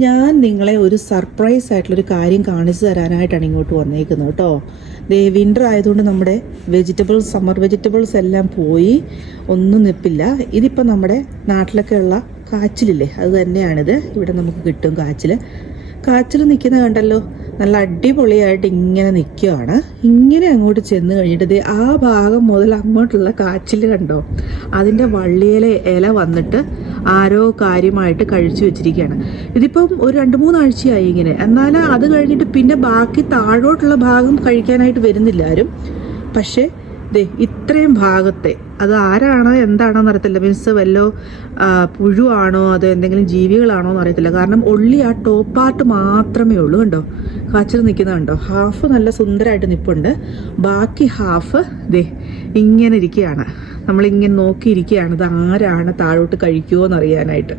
ഞാൻ നിങ്ങളെ ഒരു സർപ്രൈസ് ആയിട്ടുള്ളൊരു കാര്യം കാണിച്ചു തരാനായിട്ടാണ് ഇങ്ങോട്ട് വന്നേക്കുന്നത് കേട്ടോ. വിൻ്റർ ആയതുകൊണ്ട് നമ്മുടെ സമ്മർ വെജിറ്റബിൾസ് എല്ലാം പോയി, ഒന്നും നിൽപ്പില്ല. ഇതിപ്പോൾ നമ്മുടെ നാട്ടിലൊക്കെ ഉള്ള കാച്ചിലില്ലേ, അത് തന്നെയാണിത്. ഇവിടെ നമുക്ക് കിട്ടും കാച്ചിൽ നിൽക്കുന്ന കണ്ടല്ലോ, നല്ല അടിപൊളിയായിട്ട് ഇങ്ങനെ നിൽക്കുകയാണ്. ഇങ്ങനെ അങ്ങോട്ട് ചെന്ന് കഴിഞ്ഞിട്ട് ആ ഭാഗം മുതൽ അങ്ങോട്ടുള്ള കാച്ചിൽ കണ്ടോ, അതിൻ്റെ വള്ളിയിലെ ഇല വന്നിട്ട് ആരോ കാര്യമായിട്ട് കഴിച്ചു വെച്ചിരിക്കുകയാണ്. ഇതിപ്പം ഒരു 2-3 ആഴ്ചയായി ഇങ്ങനെ. എന്നാൽ അത് കഴിഞ്ഞിട്ട് പിന്നെ ബാക്കി താഴോട്ടുള്ള ഭാഗം കഴിക്കാനായിട്ട് വരുന്നില്ല ആരും. പക്ഷേ ഇത്രയും ഭാഗത്തെ അത് ആരാണോ എന്താണോന്ന് അറിയത്തില്ല. മീൻസ് വല്ലോ പുഴുവാണോ അതോ എന്തെങ്കിലും ജീവികളാണോ എന്ന് അറിയത്തില്ല. കാരണം ഒള്ളി ആ ടോപ്പ് പാർട്ട് മാത്രമേ ഉള്ളൂ. കണ്ടോ, കാച്ചിൽ നിൽക്കുന്നത് കണ്ടോ. ഹാഫ് നല്ല സുന്ദരമായിട്ട് നിൽപ്പുണ്ട്, ബാക്കി ഹാഫ് ഇങ്ങനെ ഇരിക്കുകയാണ്. നമ്മളിങ്ങനെ നോക്കിയിരിക്കുകയാണ് ഇത് ആരാണ് താഴോട്ട് കഴിക്കുമോ എന്നറിയാനായിട്ട്.